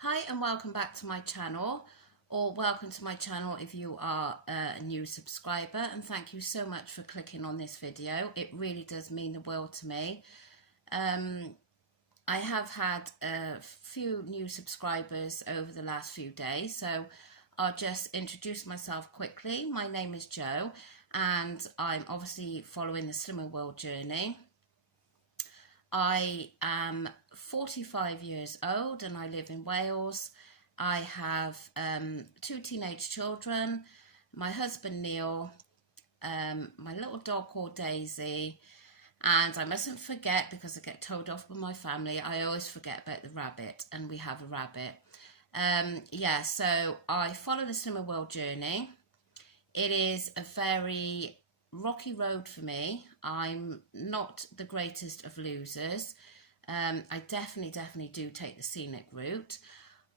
Hi and welcome back to my channel, or welcome to my channel if you are a new subscriber, and thank you so much for clicking on this video. It really does mean the world to me. I have had a few new subscribers over the last few days, so I'll just introduce myself quickly. My name is Jo and I'm obviously following the Slimmer World journey. I am 45 years old and I live in Wales. I have two teenage children, my husband Neil, my little dog called Daisy, and I mustn't forget, because I get told off by my family, I always forget about the rabbit, and we have a rabbit. So I follow the Slimmer World journey. It is a very rocky road for me. I'm not the greatest of losers. I definitely do take the scenic route.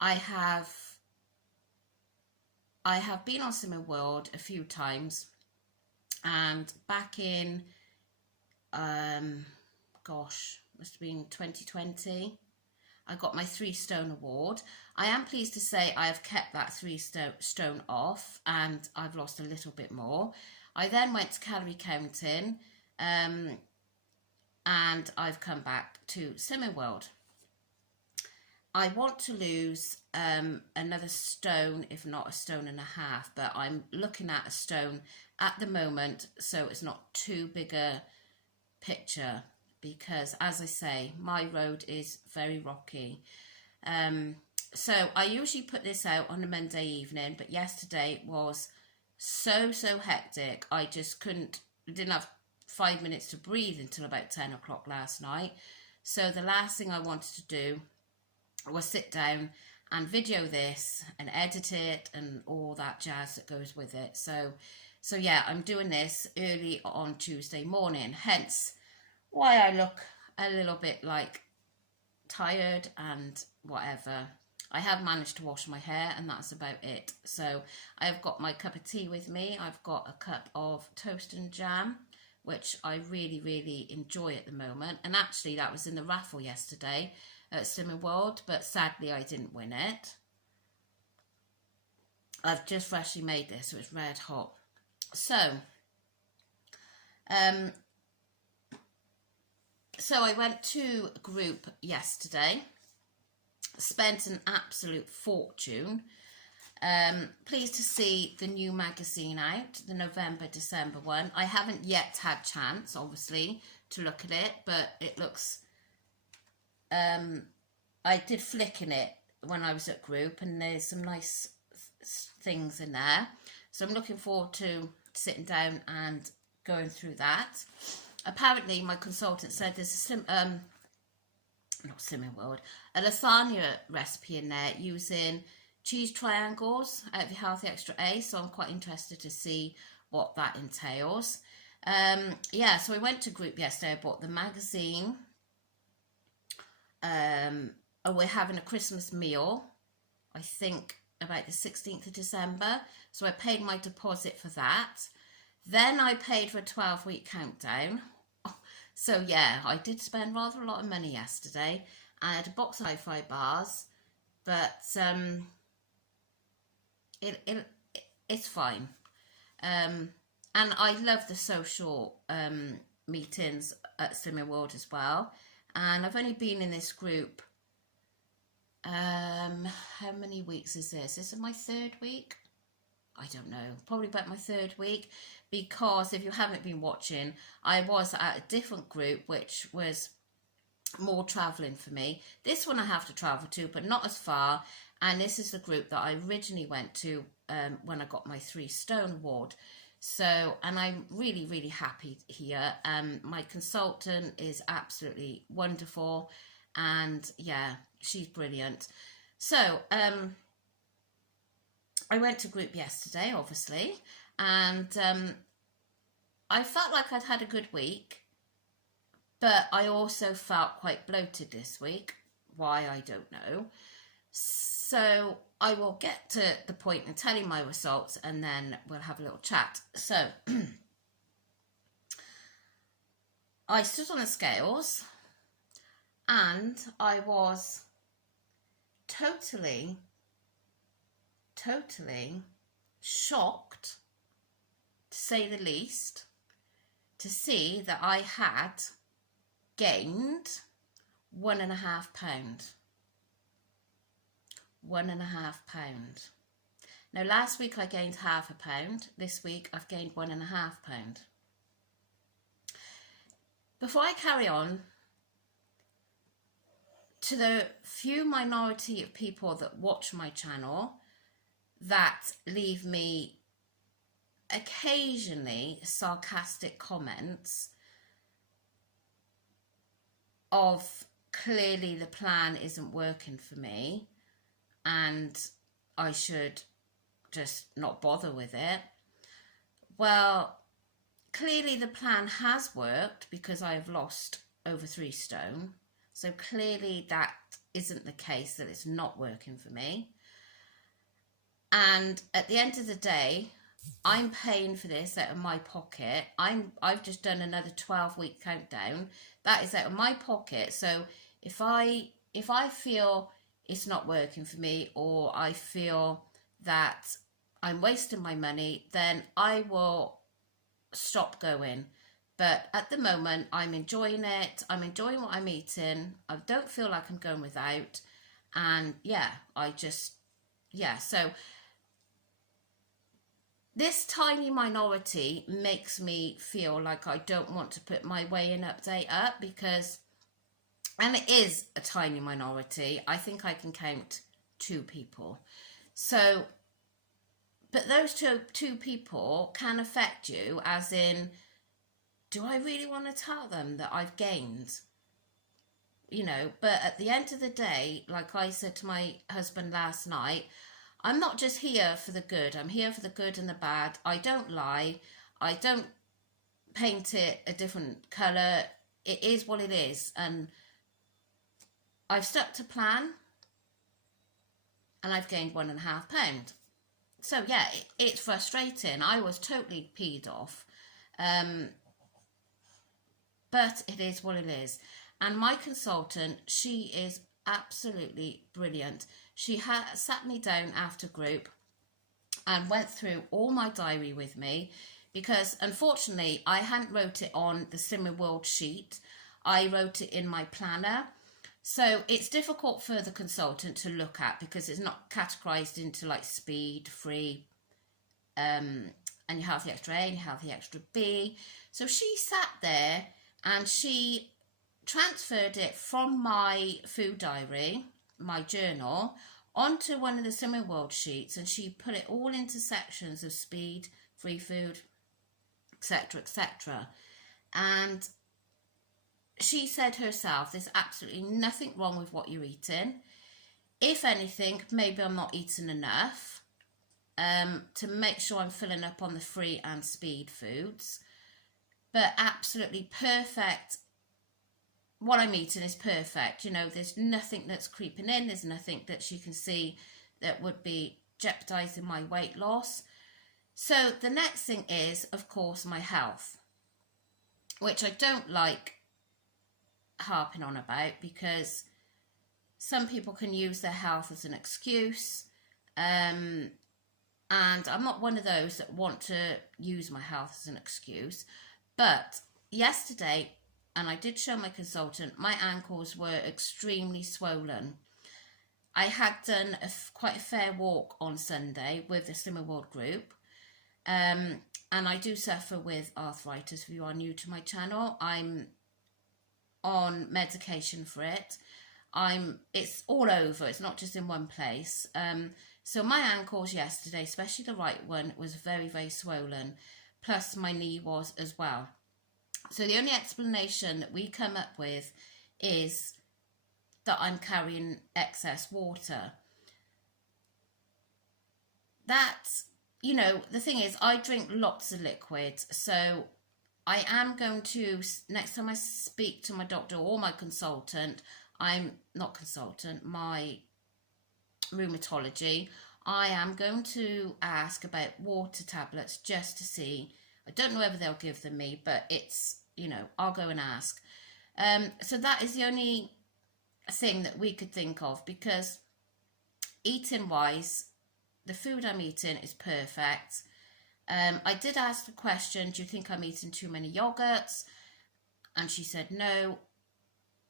I have been on Slimmer World a few times, and back in must have been 2020, I got my 3 stone award. I am pleased to say I have kept that 3 stone off, and I've lost a little bit more. I then went to calorie counting, and I've come back to Slimming World. I want to lose another stone, if not a stone and a half, but I'm looking at a stone at the moment, so it's not too big a picture, because as I say, my road is very rocky. So I usually put this out on a Monday evening, but yesterday was so hectic. I just didn't have 5 minutes to breathe until about 10 o'clock last night. So the last thing I wanted to do was sit down and video this and edit it and all that jazz that goes with it. So yeah, I'm doing this early on Tuesday morning, hence why I look a little bit like tired and whatever. I have managed to wash my hair and that's about it. So I've got my cup of tea with me. I've got a cup of toast and jam, which I really enjoy at the moment. And actually that was in the raffle yesterday at Slimming World, but sadly I didn't win it. I've just freshly made this, so it's red hot. So I went to a group yesterday, spent an absolute fortune. Pleased to see the new magazine out, the November-December one. I haven't yet had chance, obviously, to look at it, but it looks... I did flick in it when I was at group, and there's some nice things in there. So I'm looking forward to sitting down and going through that. Apparently, my consultant said there's a a lasagna recipe in there using cheese triangles out of your Healthy Extra A. So I'm quite interested to see what that entails. So I went to group yesterday. I bought the magazine. We're having a Christmas meal, I think about the 16th of December. So I paid my deposit for that. Then I paid for a 12-week countdown. So yeah, I did spend rather a lot of money yesterday. I had a box of hi-fi bars, but it's fine. And I love the social meetings at Slimming World as well. And I've only been in this group, how many weeks is this? Is it my 3rd week? I don't know, probably about my 3rd week, because if you haven't been watching, I was at a different group which was more travelling for me. This one I have to travel to, but not as far, and this is the group that I originally went to when I got my 3 stone award. So, and I'm really happy here. My consultant is absolutely wonderful, and yeah, she's brilliant. So I went to group yesterday, obviously, and I felt like I'd had a good week, but I also felt quite bloated this week. Why, I don't know. So I will get to the point and tell you my results, and then we'll have a little chat. So I stood on the scales and I was totally shocked, to say the least, to see that I had gained 1.5 pound. 1.5 pound. Now last week I gained 0.5 pound. This week I've gained 1.5 pound. Before I carry on, to the few minority of people that watch my channel that leave me occasionally sarcastic comments of clearly the plan isn't working for me and I should just not bother with it. Well, clearly the plan has worked because I've lost over 3 stone. So clearly that isn't the case, that it's not working for me. And at the end of the day, I'm paying for this out of my pocket. I've just done another 12-week countdown. That is out of my pocket. So if I feel it's not working for me, or I feel that I'm wasting my money, then I will stop going. But at the moment, I'm enjoying it. I'm enjoying what I'm eating. I don't feel like I'm going without. And yeah, so this tiny minority makes me feel like I don't want to put my weigh-in update up because, and it is a tiny minority, I think I can count 2 people. So, but those two people can affect you, as in, do I really want to tell them that I've gained? You know, but at the end of the day, like I said to my husband last night, I'm not just here for the good. I'm here for the good and the bad. I don't lie. I don't paint it a different colour. It is what it is. And I've stuck to plan. And I've gained 1.5 pound. So yeah, it's frustrating. I was totally peed off. But it is what it is. And my consultant, she is absolutely brilliant. She sat me down after group and went through all my diary with me, because unfortunately I hadn't wrote it on the Slimming World sheet. I wrote it in my planner. So it's difficult for the consultant to look at because it's not categorized into like speed, free, and you have the extra A and you have the extra B. So she sat there and she transferred it from my food diary, my journal, onto one of the Slimming World sheets, and she put it all into sections of speed, free food, etc., etc. And she said herself, there's absolutely nothing wrong with what you're eating. If anything, maybe I'm not eating enough to make sure I'm filling up on the free and speed foods. But absolutely perfect. What I'm eating is perfect. You know, there's nothing that's creeping in. There's nothing that she can see that would be jeopardizing my weight loss. So the next thing is, of course, my health, which I don't like harping on about because some people can use their health as an excuse. And I'm not one of those that want to use my health as an excuse. But yesterday, and I did show my consultant, my ankles were extremely swollen. I had done quite a fair walk on Sunday with the Slimming World group. And I do suffer with arthritis. If you are new to my channel, I'm on medication for it. It's all over. It's not just in one place. So my ankles yesterday, especially the right one, was very, very swollen. Plus my knee was as well. So the only explanation that we come up with is that I'm carrying excess water. That, you know, the thing is, I drink lots of liquids. So I am going to, next time I speak to my doctor or my consultant, my rheumatology, I am going to ask about water tablets just to see. I don't know whether they'll give them me, but it's, you know, I'll go and ask. So that is the only thing that we could think of, because eating wise, the food I'm eating is perfect. I did ask the question, do you think I'm eating too many yogurts? And she said no,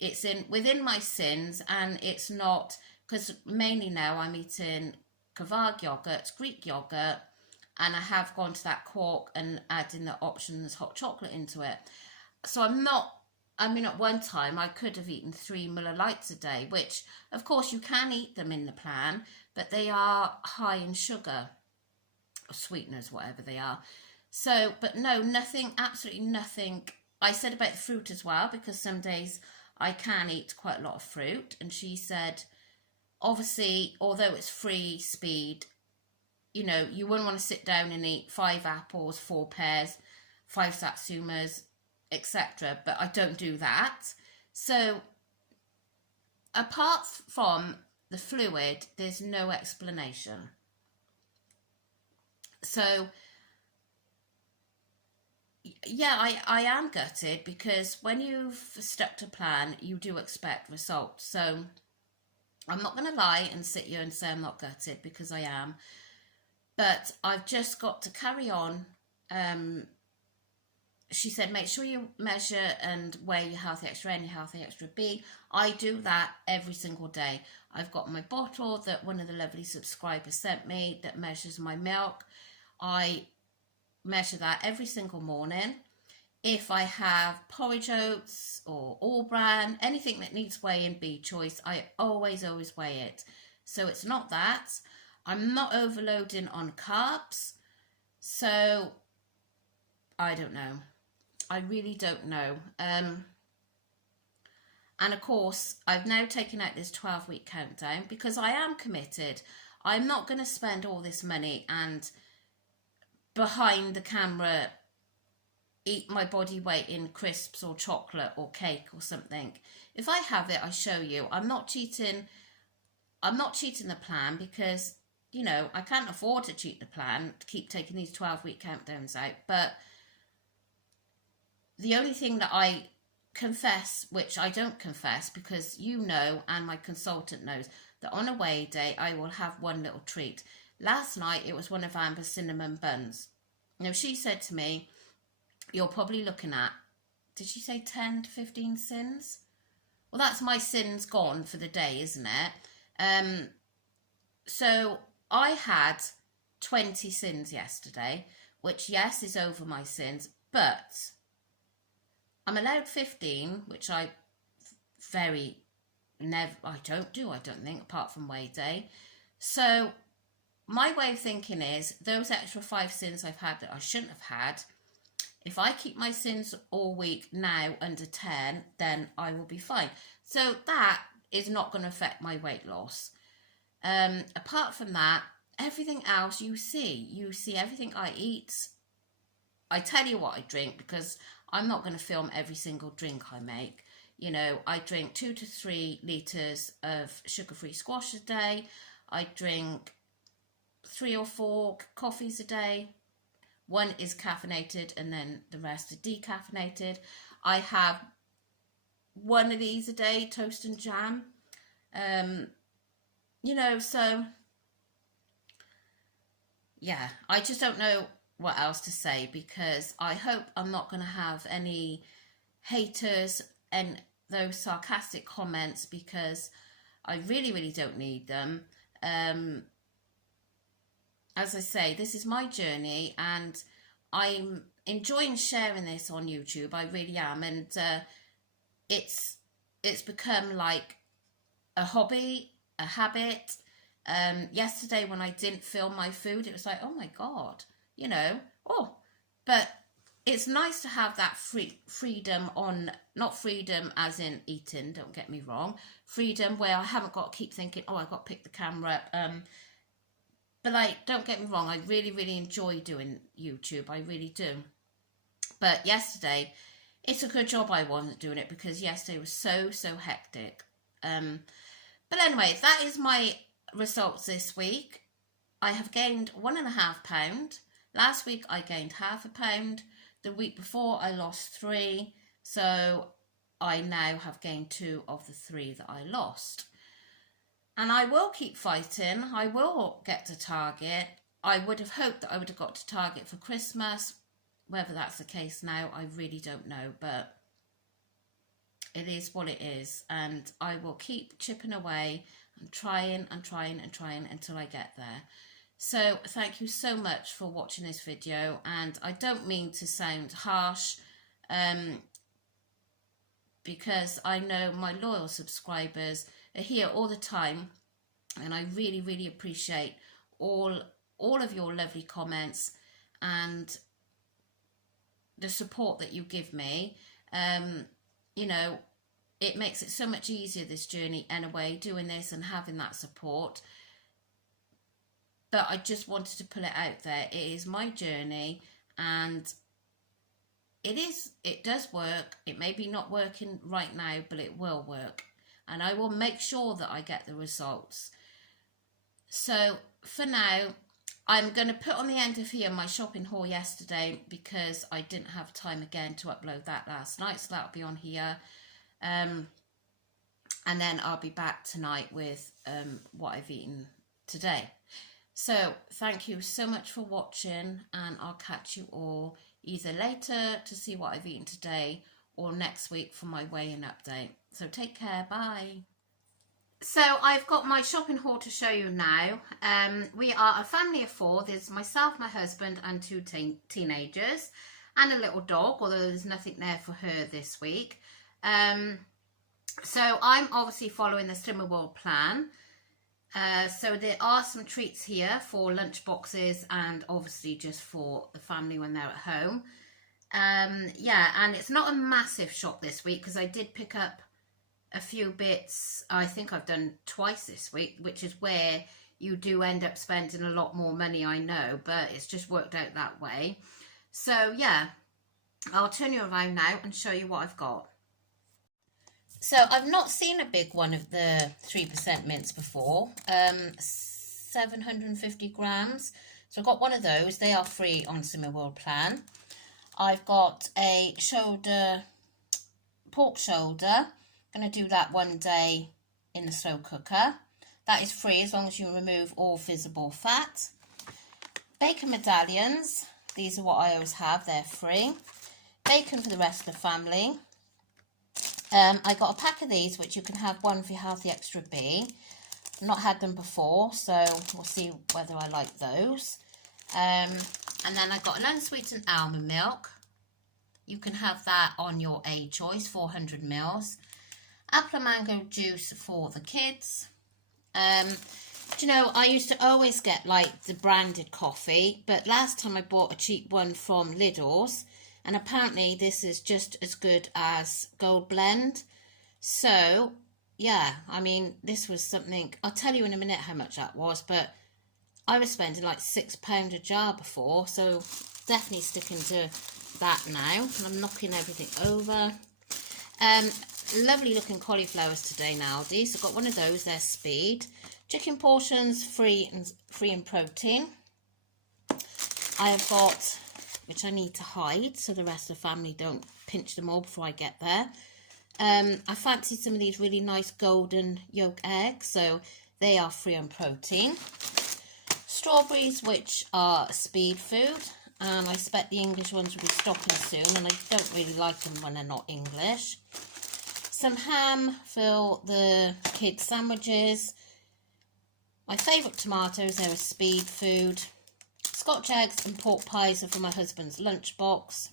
it's within my sins, and it's not, because mainly now I'm eating Kvarg yogurt, Greek yogurt, and I have gone to that quark and adding the options hot chocolate into it. So I'm not, I mean, at one time I could have eaten 3 Miller Lights a day, which of course you can eat them in the plan, but they are high in sugar or sweeteners, whatever they are. So, but no, nothing, absolutely nothing. I said about the fruit as well, because some days I can eat quite a lot of fruit. And she said, obviously, although it's free speed, you know, you wouldn't want to sit down and eat 5 apples, 4 pears, 5 satsumas, etc. But I don't do that. So apart from the fluid, there's no explanation. So yeah, I am gutted, because when you've stuck to plan, you do expect results. So I'm not going to lie and sit here and say I'm not gutted, because I am. But I've just got to carry on. She said, make sure you measure and weigh your Healthy Extra A and your Healthy Extra B. I do that every single day. I've got my bottle that one of the lovely subscribers sent me that measures my milk. I measure that every single morning. If I have porridge oats or all bran, anything that needs weighing, B choice, I always weigh it. So it's not that. I'm not overloading on carbs. So I don't know. I really don't know. And of course, I've now taken out this 12-week countdown, because I am committed. I'm not going to spend all this money and behind the camera eat my body weight in crisps or chocolate or cake or something. If I have it, I show you. I'm not cheating the plan, because, you know, I can't afford to cheat the plan to keep taking these 12-week countdowns out. But the only thing that I confess, which I don't confess, because you know, and my consultant knows, that on a weigh day I will have one little treat. Last night it was one of Amber's cinnamon buns. Now she said to me, you're probably looking at, did she say 10 to 15 sins? Well, that's my sins gone for the day, isn't it? So I had 20 sins yesterday, which, yes, is over my sins, but I'm allowed 15, which I don't think, apart from weigh day. So my way of thinking is, those extra 5 sins I've had that I shouldn't have had, if I keep my sins all week now under 10, then I will be fine. So that is not going to affect my weight loss. Apart from that, everything else you see everything I eat. I tell you what I drink, because I'm not going to film every single drink I make. You know, I drink 2 to 3 litres of sugar-free squash a day. I drink 3 or 4 coffees a day. 1 is caffeinated and then the rest are decaffeinated. I have 1 of these a day, toast and jam. You know, so yeah, I just don't know what else to say, because I hope I'm not going to have any haters and those sarcastic comments, because I really don't need them. As I say, this is my journey, and I'm enjoying sharing this on YouTube. I really am, and it's become like a hobby, a habit. Yesterday when I didn't film my food, it was like, oh my God, you know. But it's nice to have that freedom on, not freedom as in eating, don't get me wrong, freedom where I haven't got to keep thinking, oh, I've got to pick the camera up. But like, don't get me wrong, I really enjoy doing YouTube, I really do. But yesterday, it's a good job I wasn't doing it, because yesterday was so hectic. But anyway, that is my results this week. I have gained 1.5 pounds. Last week I gained half a pound. The week before I lost 3. So I now have gained 2 of the 3 that I lost. And I will keep fighting. I will get to target. I would have hoped that I would have got to target for Christmas. Whether that's the case now, I really don't know, but it is what it is, and I will keep chipping away and trying and trying and trying until I get there. So thank you so much for watching this video, and I don't mean to sound harsh, because I know my loyal subscribers are here all the time, and I really, really appreciate all of your lovely comments and the support that you give me. You know, it makes it so much easier, this journey, anyway, doing this and having that support. But I just wanted to put it out there. It is my journey, and it does work. It may be not working right now, but it will work, and I will make sure that I get the results. So for now, I'm going to put on the end of here my shopping haul yesterday, because I didn't have time again to upload that last night, so that'll be on here. And then I'll be back tonight with what I've eaten today. So thank you so much for watching, and I'll catch you all either later to see what I've eaten today, or next week for my weigh-in update. So take care, bye. So I've got my shopping haul to show you now. We are a family of 4. There's myself, my husband, and 2 teenagers, and a little dog, although there's nothing there for her this week. So I'm obviously following the Slimming World plan. So there are some treats here for lunch boxes, and obviously just for the family when they're at home. Yeah, and it's not a massive shop this week, because I did pick up a few bits. I think I've done twice this week, which is where you do end up spending a lot more money, I know, but it's just worked out that way. So yeah, I'll turn you around now and show you what I've got. So I've not seen a big one of the 3% mince before, 750 grams. So I've got one of those. They are free on Slimming World plan. I've got a pork shoulder. Going to do that one day in the slow cooker. That is free as long as you remove all visible fat. Bacon medallions. These are what I always have. They're free. Bacon for the rest of the family. I got a pack of these, which you can have one for your Healthy Extra B. I've not had them before, so we'll see whether I like those. And then I got an unsweetened almond milk. You can have that on your A choice, 400 mils. Apple and mango juice for the kids. Do you know, I used to always get like the branded coffee, but last time I bought a cheap one from Lidl's, and apparently this is just as good as Gold Blend. So yeah, I mean, this was something, I'll tell you in a minute how much that was, but I was spending like £6 a jar before, so definitely sticking to that now. And I'm knocking everything over. Lovely looking cauliflowers today now, Aldi. So I've got one of those, they're Speed. Chicken portions, free in protein. I have got, which I need to hide so the rest of the family don't pinch them all before I get there. I fancied some of these really nice golden yolk eggs, so they are free on protein. Strawberries, which are Speed food, and I expect the English ones will be stocking soon, and I don't really like them when they're not English. Some ham for the kids' sandwiches. My favourite tomatoes, they're a Speed food. Scotch eggs and pork pies are for my husband's lunchbox.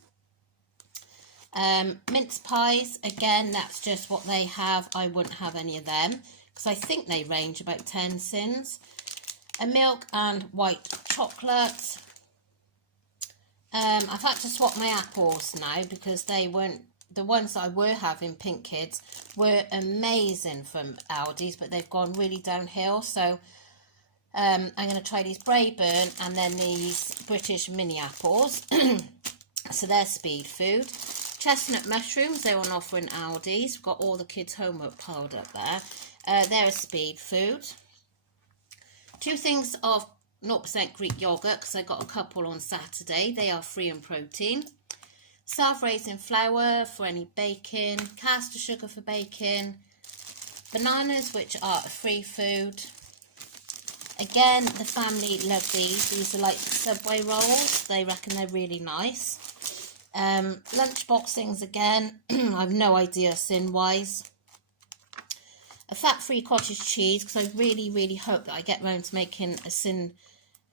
Mince pies, again, that's just what they have. I wouldn't have any of them because I think they range about 10 cents. A milk and white chocolate. I've had to swap my apples now because they weren't, the ones that I were having, Pink Kids, were amazing from Aldi's, but they've gone really downhill. So I'm going to try these Braeburn and then these British mini apples. So they're Speed food. Chestnut mushrooms, they're on offer in Aldi's. We've got all the kids' homework piled up there. They're a Speed food. 2 things of 0% Greek yogurt, because I got a couple on Saturday. They are free in protein. Self-raising flour for any baking. Caster sugar for baking. bananas, which are a free food. Again, the family love these. These are like Subway rolls. They reckon they're really nice. Lunchbox things again. I have no idea sin-wise. A fat-free cottage cheese, because I really, really hope that I get round to making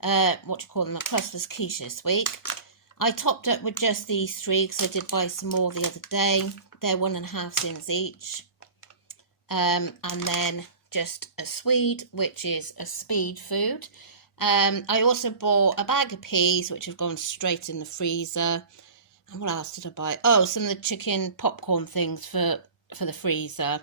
a clusterless quiche this week. I topped up with just these 3 because I did buy some more the other day. They're 1.5 cents each. And then just a Swede, which is a speed food. I also bought a bag of peas, which have gone straight in the freezer. And what else did I buy? Oh, some of the chicken popcorn things for the freezer.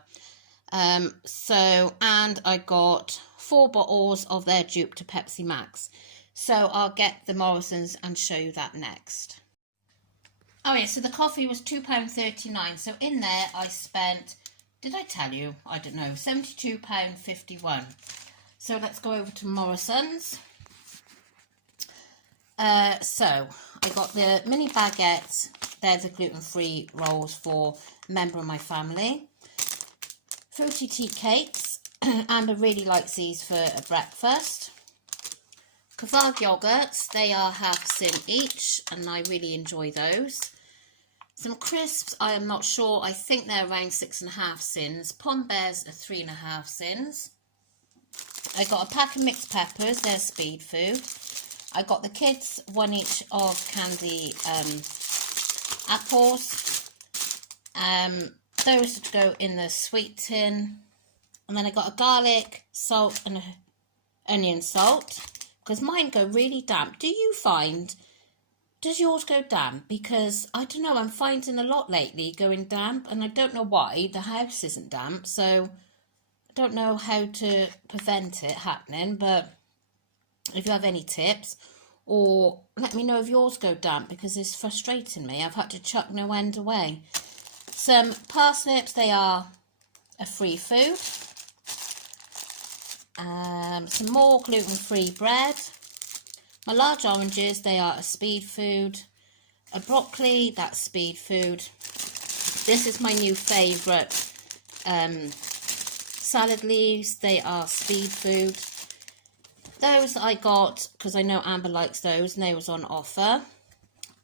And I got 4 bottles of their dupe to Pepsi Max. So I'll get the Morrisons and show you that next. Oh yeah, so the coffee was £2.39. So in there I spent, did I tell you? I don't know, £72.51. So let's go over to Morrisons. So I got the mini baguettes. They're the gluten-free rolls for a member of my family. Fruity tea cakes. Amber really likes these for a breakfast. Kvarg yogurts, they are half a cent each, and I really enjoy those. Some crisps, I am not sure, I think they're around 6.5 cents. Pond Bears are 3.5 cents. I got a pack of mixed peppers, they're speed food. I got the kids 1 each of candy apples. Those to go in the sweet tin. And then I got a garlic, salt and onion salt. Because mine go really damp. Does yours go damp? Because, I don't know, I'm finding a lot lately going damp. And I don't know why. The house isn't damp. So, I don't know how to prevent it happening. But, if you have any tips. Or, let me know if yours go damp. Because it's frustrating me. I've had to chuck no end away. Some parsnips. They are a free food. Some more gluten-free bread. My large oranges, they are a speed food. A broccoli, that's speed food. This is my new favourite. Salad leaves, they are speed food. Those I got, because I know Amber likes those, and they was on offer.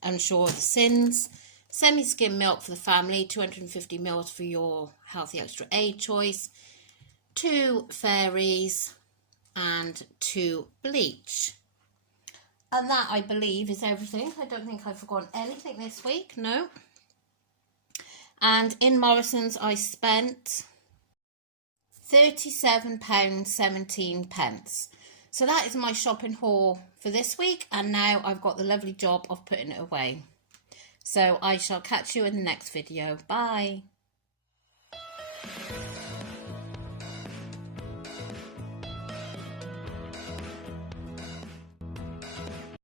Unsure of the sins. Semi-skim milk for the family, 250 ml for your healthy extra A choice. 2 fairies and 2 bleach. And that, I believe, is everything. I don't think I've forgotten anything this week, no. And in Morrisons I spent £37.17. So that is my shopping haul for this week, and now I've got the lovely job of putting it away. So I shall catch you in the next video. Bye.